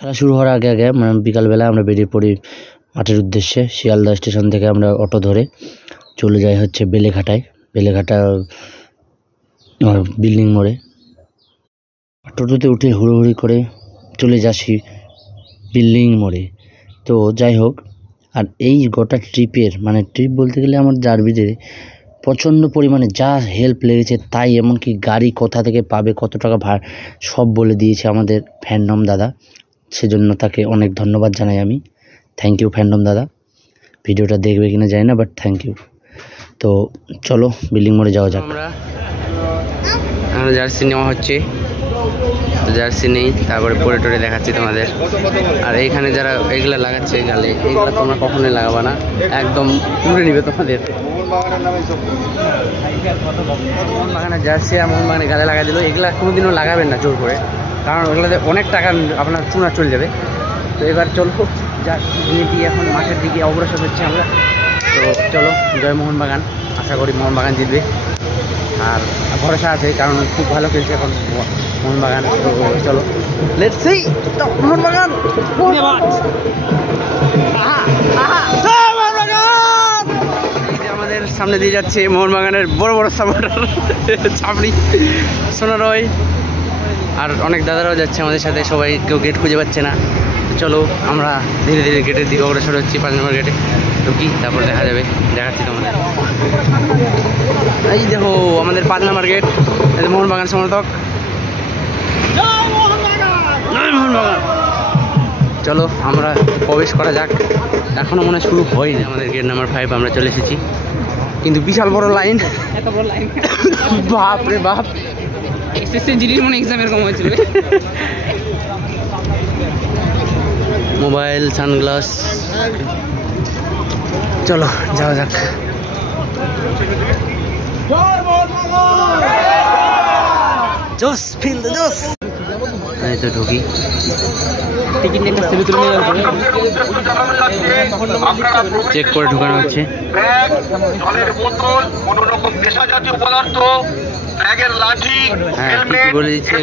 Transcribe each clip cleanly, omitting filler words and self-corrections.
খেলা শুরু হওয়ার আগে আগে মানে বিকালবেলা আমরা বেরিয়ে পড়ি মাঠের উদ্দেশ্যে। শিয়ালদা স্টেশন থেকে আমরা অটো ধরে চলে যাই হচ্ছে বেলেঘাটা বিল্ডিং মোড়ে। টোটোতে উঠে হুড়োহুড়ি করে চলে যাচ্ছি বিল্ডিং মোড়ে। তো যাই হোক, আর এই গোটা ট্রিপের মানে ট্রিপ বলতে গেলে আমার জার্বিতে প্রচণ্ড পরিমাণে যা হেল্প লেগেছে তাই, এমনকি গাড়ি কোথা থেকে পাবে, কত টাকা ভাড়া সব বলে দিয়েছে আমাদের ফ্যান্ডম দাদা। সেজন্য তাকে অনেক ধন্যবাদ জানাই আমি। থ্যাংক ইউ ফ্যান্ডম দাদা। ভিডিওটা দেখবে কিনা জানি না, বাট থ্যাংক ইউ। তো চলো বিল্ডিং মোড়ে যাওয়া যাক। আমরা জার্সি নেওয়া হচ্ছে, জার্সি নেই, তারপরে পরে টরে দেখাচ্ছি তোমাদের। আর এইখানে যারা এইগুলা লাগাচ্ছে গালে, এইগুলা তোমরা কখনোই লাগাবা না, একদম উড়ে নিবে তোমাদের। মোহনবাগানের জার্সি আর মোহনবাগানের গালে লাগা দিল, এগুলা কোনোদিনও লাগাবেন না জোর করে, কারণ ওগুলাতে অনেক টাকা আপনার চুনা চলে যাবে। তো এবার চলো জার্সি এখন মাঠের দিকে অগ্রসর হচ্ছে আমরা। তো চলো, জয় মোহনবাগান। আশা করি মোহনবাগান জিতবে, আর ভরসা আছে কারণ খুব ভালো খেলছে এখন মোহনবাগান। তো চলো লেটস সি মোহনবাগান। আমাদের সামনে দিয়ে যাচ্ছে মোহনবাগানের বড় বড় সাপোর্টার চাপড়ি সোনা রয়, আর অনেক দাদারাও যাচ্ছে আমাদের সাথে। সবাই কেউ গেট খুঁজে পাচ্ছে না। চলো আমরা ধীরে ধীরে গেটের দিকে অগ্রসর হচ্ছি। 5 নম্বর গেটে ঢুকি, তারপর দেখাচ্ছি তোমাদের। এই দেখো আমাদের 5 নম্বর গেট, মোহনবাগান সমর্থক। মোহনবাগান। চলো আমরা প্রবেশ করা যাক। এখনো মনে শুরু হয়নি আমাদের গেট নাম্বার 5। আমরা চলে এসেছি, কিন্তু বিশাল বড় লাইন, এত বড় লাইন, বাপ রে বাপ। এক্সামের কম হয়েছিল। মোবাইল, সানগ্লাস, চলো যাওয়া যাক। জোস ফিল দ্য জোস। এই তো ঢুকি, চেক করে ঢুকানো হচ্ছে। বলে দিচ্ছে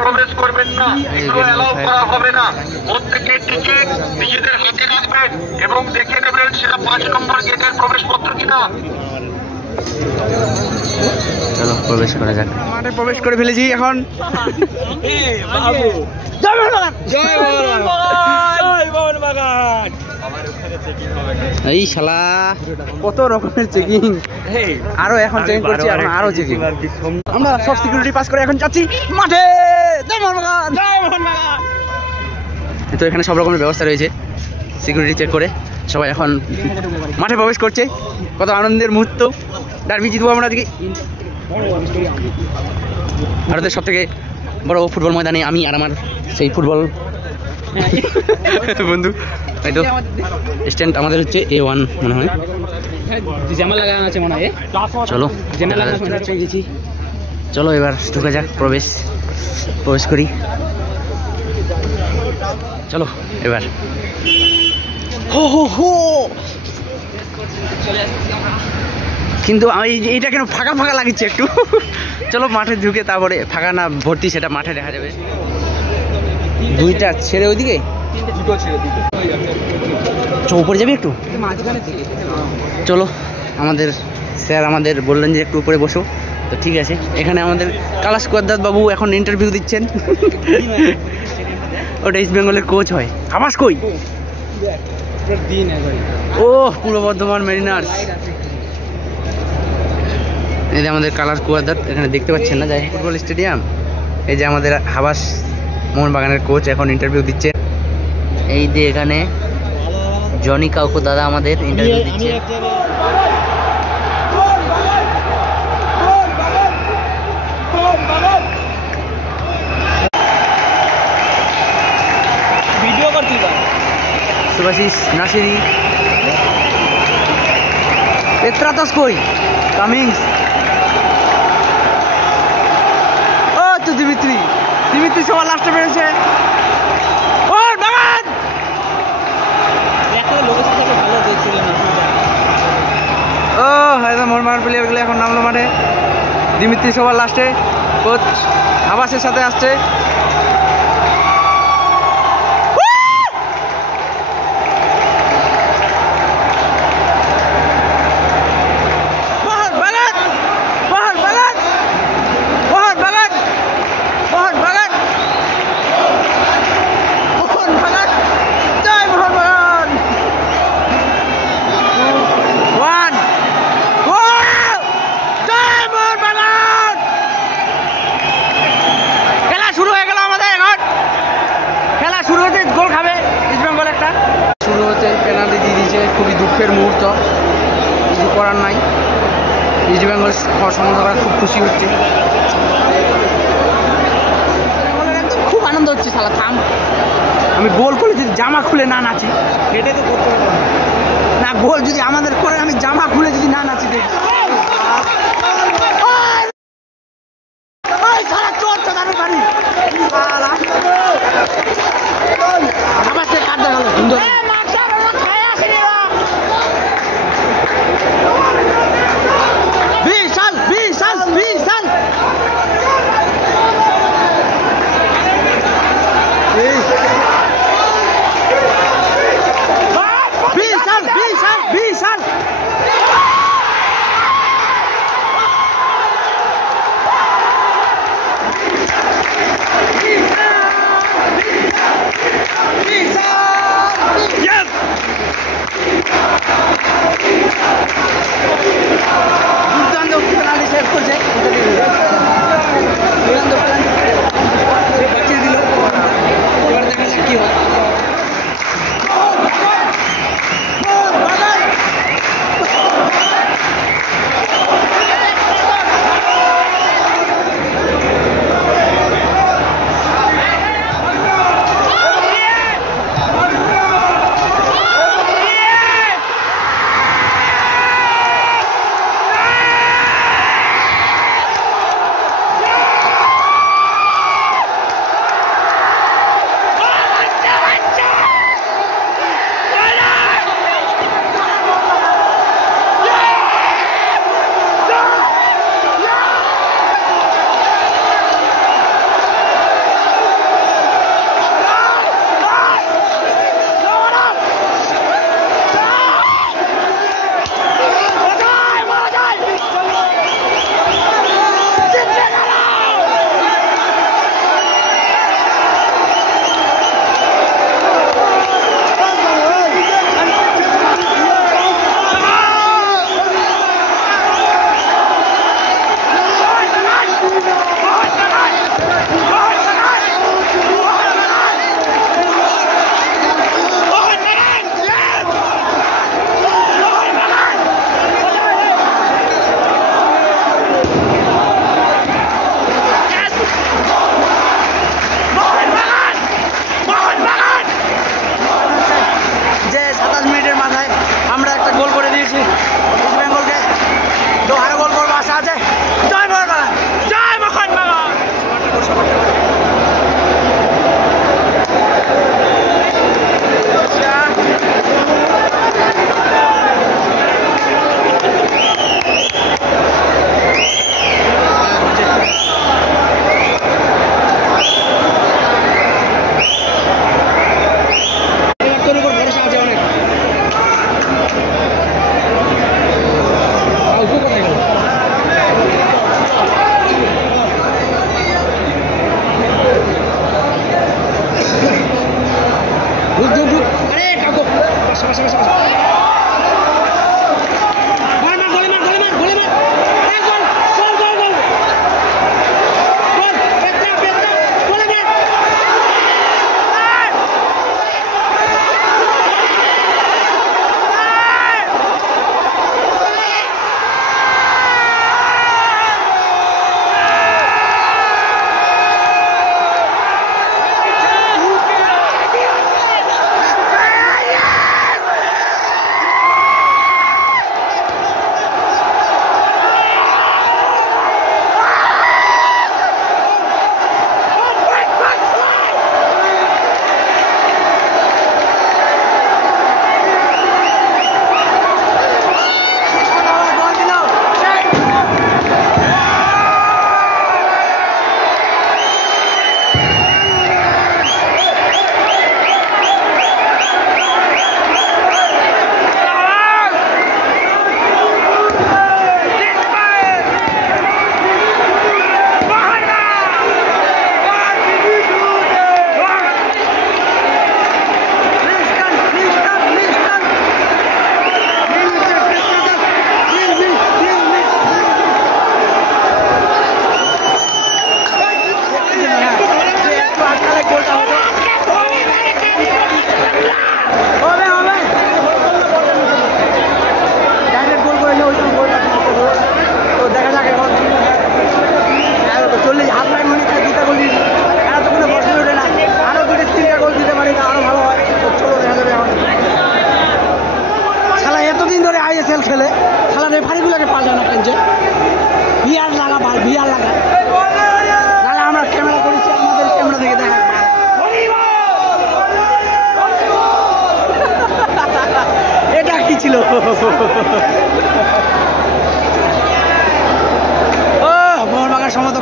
প্রবেশ করবেন না, হবে না। প্রত্যেকের টিকিট নিজেদের হাতে রাখবেন এবং দেখে নেবেন সেটা 5 নম্বর গেটের প্রবেশপত্র কিনা। চলো প্রবেশ করা যাক। মাঠে প্রবেশ করে ফেলেছি এখন। এই শালা কত রকমের চেকিং, আরো এখন চেকিং করছি, আরো চেকিং। আমরা সব সিকিউরিটি পাস করে এখন যাচ্ছি মাঠে। তো এখানে সব রকমের ব্যবস্থা রয়েছে, সিকিউরিটি চেক করে সবাই এখন মাঠে প্রবেশ করছে। কত আনন্দের মুহূর্ত। ডার্বি জিতবো আমরা আজকে। ভারতের সব থেকে বড় ফুটবল ময়দানে আমি আর আমার সেই ফুটবল বন্ধু। এই তো স্ট্যান্ড আমাদের হচ্ছে A1 মনে হয়। চলো চলো এবার ঢুকে যাক, প্রবেশ করি। চলো এবার। কিন্তু এইটা কেন ফাঁকা ফাঁকা লাগছে একটু। চলো মাঠে ঢুকে, তারপরে ফাঁকা না ভর্তি সেটা মাঠে দেখা যাবে। দুইটা ছেড়ে ওইদিকে উপরে যাবে একটু। চলো, আমাদের স্যার আমাদের বললেন যে একটু উপরে বসো, তো ঠিক আছে। এখানে আমাদের কালাশ কোয়াদ্দাত বাবু এখন ইন্টারভিউ দিচ্ছেন। ওটা ইস্ট বেঙ্গলের কোচ হয়। আবাস কই? ও পূর্ব বর্ধমান মেরিনার্স। এই যে আমাদের কালার কুয়াদার, এখানে দেখতে পাচ্ছেন না, যাই ফুটবল স্টেডিয়াম। এই যে আমাদের হাবাস মোহনবাগানের কোচ এখন ইন্টারভিউ দিচ্ছে। এই যে এখানে জনি কাউকো দাদা আমাদের ইন্টারভিউ দিচ্ছে। সুভাশিস নাসিরি, পেত্রাতস কই, কামিংস, ও তো দিমিত্রি সবার লাস্টে বেরোচ্ছে। ও বাগান ও হ্যাঁ, মোহনবাগান প্লেয়ারগুলো এখন নামলো মাঠে। দিমিত্রি সবার লাস্টে, কোচ আবাসের সাথে আসছে। দুঃখের মুহূর্ত, কিছু করার নাই। ইস্ট বেঙ্গল সমর্থকরা খুব খুশি হচ্ছে, খুব আনন্দ হচ্ছে। শালা থাম, আমি গোল করে যদি জামা খুলে না নাচি, এটাই তো করতে হবে না। গোল যদি আমাদের করে আমি জামা খুলে যদি না নাচি, বিশাল বিশাল বিশাল বিশাল বিশাল বিশাল দুর্দান্ত পেনাল্টি সেভ করছে, দুর্দান্ত পেনাল্টি বাঁচিয়ে দিল। এবার দেখা যাক কি হয়।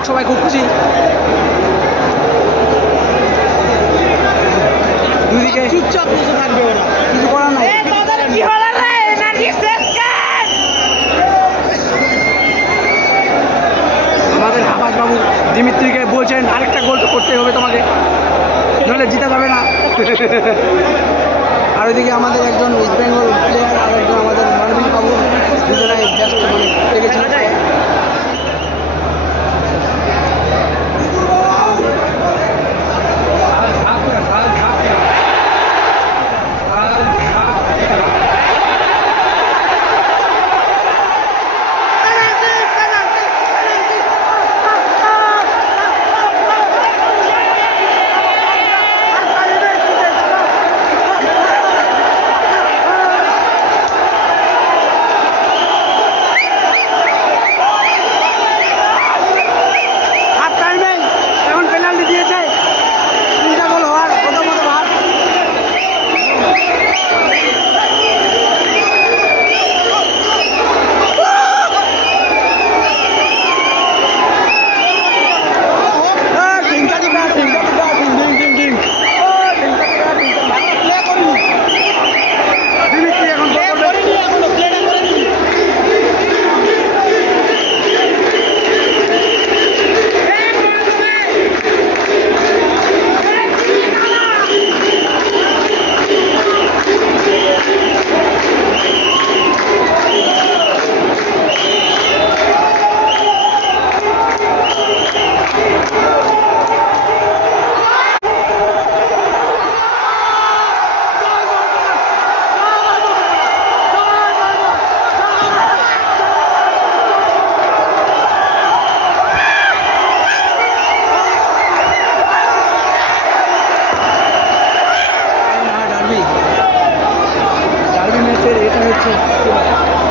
হোক, সবাই খুব খুশি। দুদিকে চুপচাপ বসে থাকবে ওরা, কিছু করার নাই। আমাদের আবাস বাবু দিমিত্রিকে বলছেন আরেকটা গোল তো করতেই হবে তোমাকে, নাহলে জিতা যাবে না। আর ওইদিকে আমাদের একজন ইস্ট বেঙ্গল প্লেয়ার আর একজন আমাদের মানবীর বাবু দুজনাই ব্যস্ত লেগেছিল।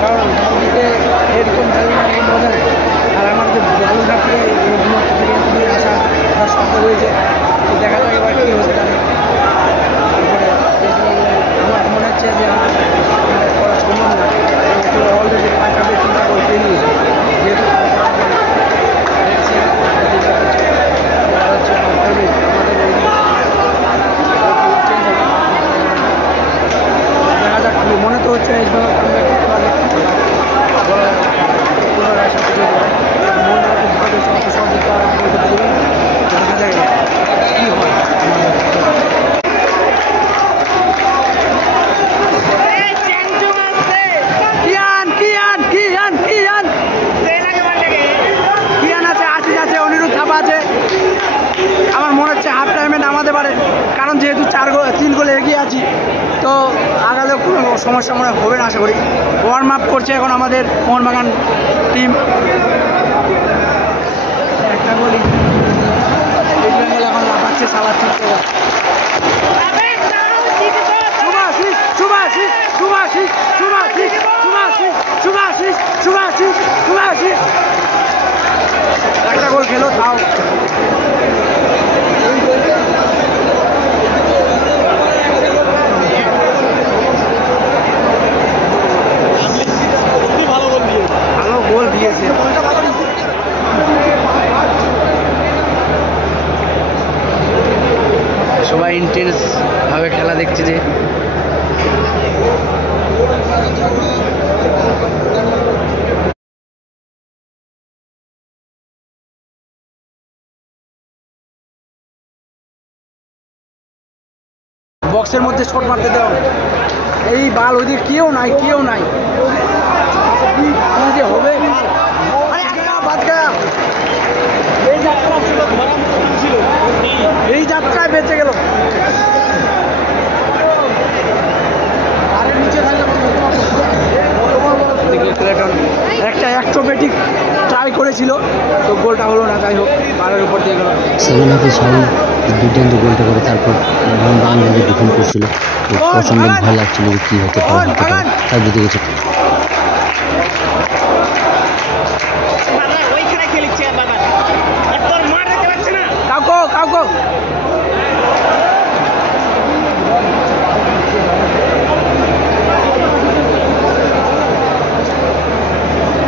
কারণ ডার্বিতে এরকম ডার্বি মজা নেই। আর আমার যে বালুঘাট থেকে আসা শব্দ হয়েছে, তো দেখা যাক এবার কী হতে পারে। তারপরে আমার মনে হচ্ছে যে আমার করা সম্ভব না, অলরেডি পাঁচটা চিন্তা করে পেয়ে নিয়েছে, যেহেতু মনে তো হচ্ছে আমার মনে হচ্ছে হাফ টাইমে নামাতে পারে, কারণ যেহেতু 3 গোলে এগিয়ে আছি, তো আগালেও কোনো সমস্যা মনে হবে না আশা করি। ওয়ার্ম আপ করছে এখন আমাদের মোহনবাগান টিম। একটা গোলই ইস্ট বেঙ্গল এখন লাফাচ্ছে, চালাচ্ছে। একটা গোল খেলো তাও। ভালো গোল দিয়েছে। সবাই ইন্টেন্স ভাবে খেলা দেখছে যে বক্সের মধ্যে শট মারতে দেওয়া। এই বাল ওইদিকে কেউ নাই, কেউ নাই, যে হবে এই যাত্রায় বেঁচে গেল। একটা অ্যাক্রোবেটিক ট্রাই করেছিল, তো গোলটা হলো না। যাই হোক, বারের উপর দিয়ে গেল। সেকেন্ড হাফে শাহুল দুর্দান্ত গোলটা করে তারপর মোহনবাগান কিন্তু ডিফেন্ড করছিল। প্রচণ্ড ভয় লাগছিল যে কী হতে পারে, তার জিতে গেছে।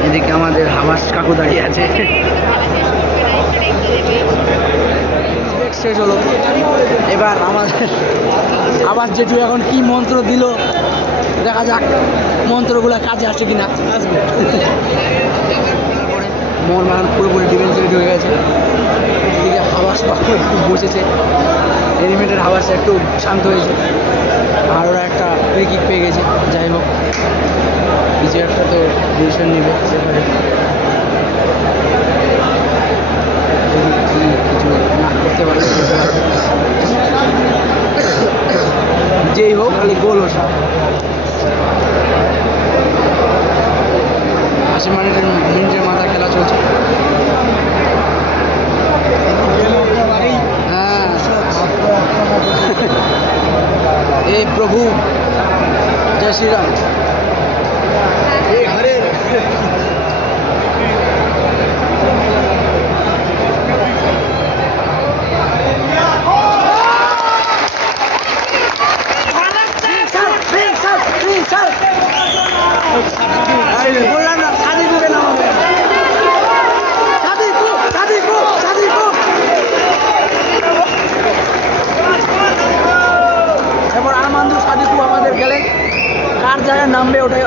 এদিকে আমাদের হাবাস কাকু দাঁড়িয়ে আছে। শেষ হলো। এবার আমাদের আবার যেটু এখন কি মন্ত্র দিল, দেখা যাক মন্ত্রগুলো কাজে আসে কিনা। আসবে মোহনবাগান পুরোপুরি ডিফেন্স রেডি হয়ে গেছে। এদিকে হাওয়াস বাবু একটু বসেছে, এলিমেন্টের হাওয়াসটা একটু শান্ত হয়েছে, আর ওরা একটা ফ্রি কিক পেয়ে গেছে। যাই হোক, কিছু একটা তো ডিসিশন নেবে, কিছু না করতে পারে। যেই হোক, খালি গোল ওঠা। 80 মিনিটের মাথা খেলা চলছে। হ্যাঁ, এ প্রভু, জয় শ্রীরাম। বললাম না সাদিকুকে নামাবে। Sadiku Sadiku Sadiku. এবার আরমান্দু সাদিকু আমাদের গেলেন। কার জায়গায় নামবে ওটাই।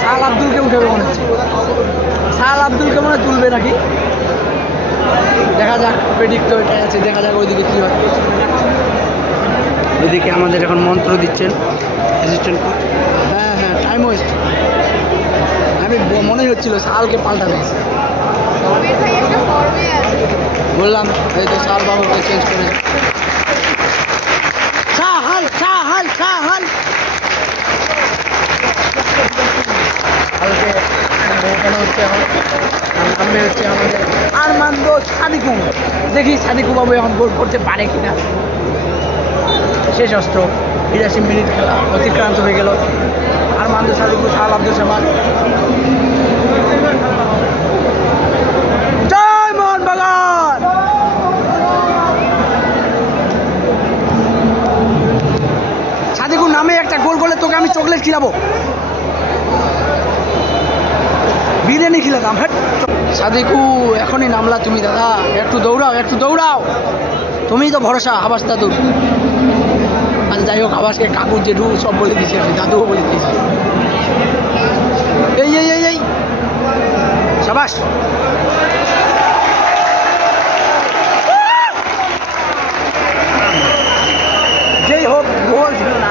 সাহাল আব্দুলকে উঠেবে মনে হচ্ছে। সাহাল আব্দুলকে মনে তুলবে নাকি, দেখা যাক। প্রেডিক্ট তো এটাই আছে, দেখা যাক ওইদিকে কী হয়। এদিকে আমাদের এখন মন্ত্র দিচ্ছেন অ্যাসিস্ট্যান্ট। হ্যাঁ হ্যাঁ, টাইম ওয়েস্ট। আমি মনেই হচ্ছিল সালকে পাল্টাবে। বললাম এই তো সাল বাবুকে চেঞ্জ করেছে। সাহাল সাহাল সাহাল কালকে ওখানে হচ্ছে এখন নামে হচ্ছে আমাদের আরমান্দো সাদিকু। দেখি সাদিকু বাবু এখন গোল করতে পারে কিনা। শেষ অস্ত্র, ৮২ মিনিট খেলা অতিক্রান্ত হয়ে গেল। Armando Sadiku, Sahal Abdul Samad. জয় মোহনবাগান। সাদিকু নামে একটা গোল করলে তোকে আমি চকলেট খিলাবো, বিরিয়ানি খিলাতাম। হ্যাঁ সাদিকু, এখনই নামলা তুমি দাদা, একটু দৌড়াও একটু দৌড়াও, তুমিই তো ভরসা আবাস দাদুর। আচ্ছা যাই হোক, আবাসকে কাকু জেঠু সব বলে দিয়েছি আমি, দাদুও বলে দিয়েছি। এই এই এই এই সাবাস। যেই হোক, গোল ছিল না।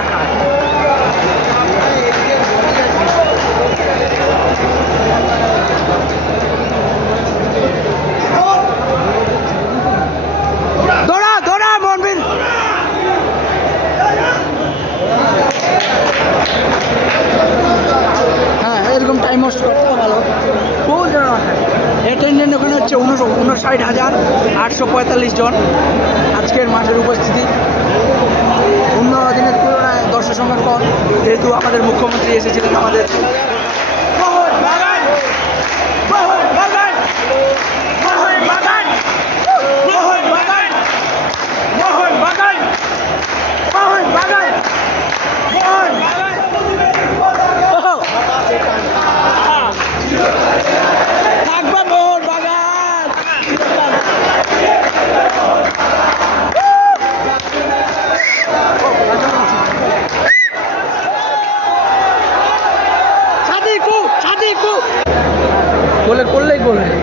দৌড়া দৌড়া মনবির। হ্যাঁ, এরকম টাইম ওয়েস্ট করতে ভালো। গোল যেন না হয়। অ্যাটেন্ডেন্ট ওখানে হচ্ছে 59,845 জন আজকের মাঠের উপস্থিতি। অন্য দিনের তুলনায় দর্শক সংখ্যা কম, যেহেতু আমাদের মুখ্যমন্ত্রী এসেছিলেন আমাদের। গোলে করলেই গোল হয়।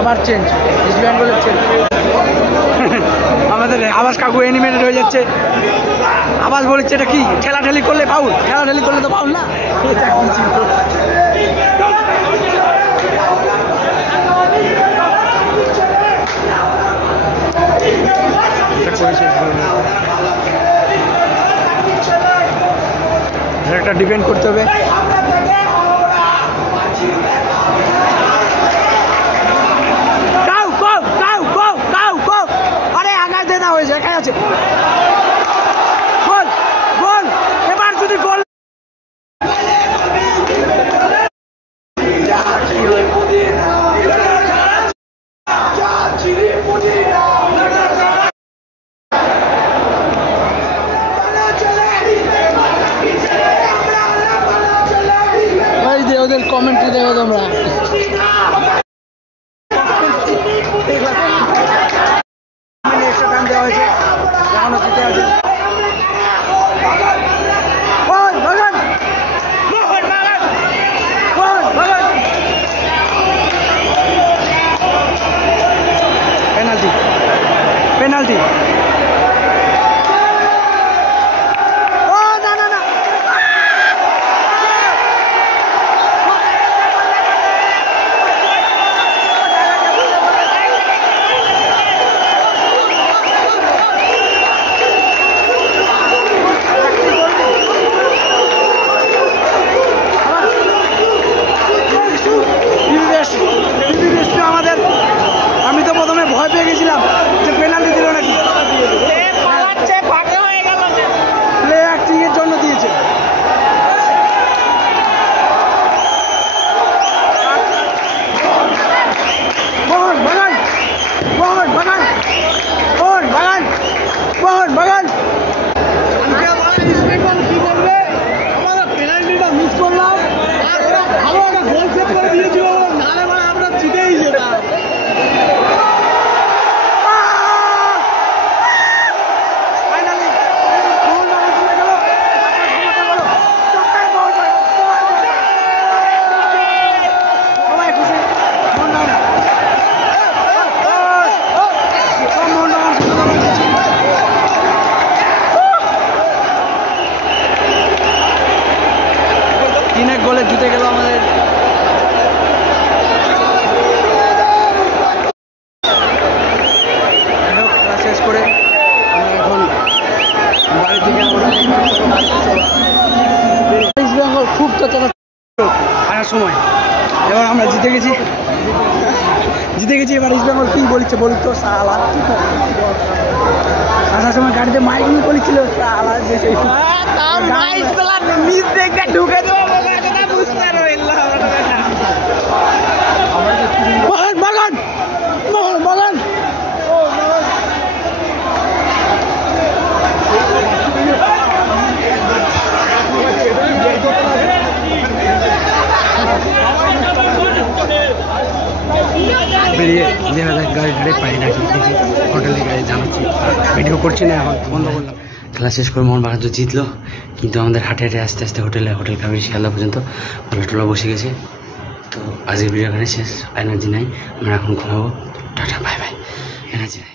আবার চেঞ্জ, ইস্ট বেঙ্গলের চেঞ্জ। আমাদের আবাস কাকু অ্যানিমেটেড হয়ে যাচ্ছে। আবাস বলেছে এটা কি, ঠেলাঠেলি করলে ফাউল, ঠেলাঠেলি করলে তো ফাউল না। একটা ডিপেন্ড করতে হবে। আরে আগায় দেনা হয়েছে, একাই আছে। গোল গোল, এবার যদি গোল। ওদের কমেন্ট্রি দেখো তোমরা। গোলে জিতে গেল আমাদের। ক্লাস শেষ করে আমরা এখন বাড়ির দিকে ইস্ট বেঙ্গল খুব আসার সময় এবার আমরা জিতে গেছি এবার ইস্ট বেঙ্গল কি বলছে বলি তো সালা আসার সময় গাড়িতে মাইক নিয়ে বলেছিল সালা যে ঢুকে দেবো বাগান বাগান বেরিয়ে দেখা যায় গাড়ি পাই নাকি দেখি হোটেলে গাড়ি জানাচ্ছি ভিডিও করছি না এখন বন্ধ করলাম। খেলা শেষ করে মোহনবাগান তো জিতলো, কিন্তু আমাদের হাঁটে হাঁটে আস্তে আস্তে হোটেল কামিয়ে খেলা পর্যন্ত টোলা বসে গেছে। তো আজকের ভিডিও এখানে শেষ, এনার্জি নাই, আমরা এখন ঘুমাবো। টাটা বাই বাই, এনার্জি নাই।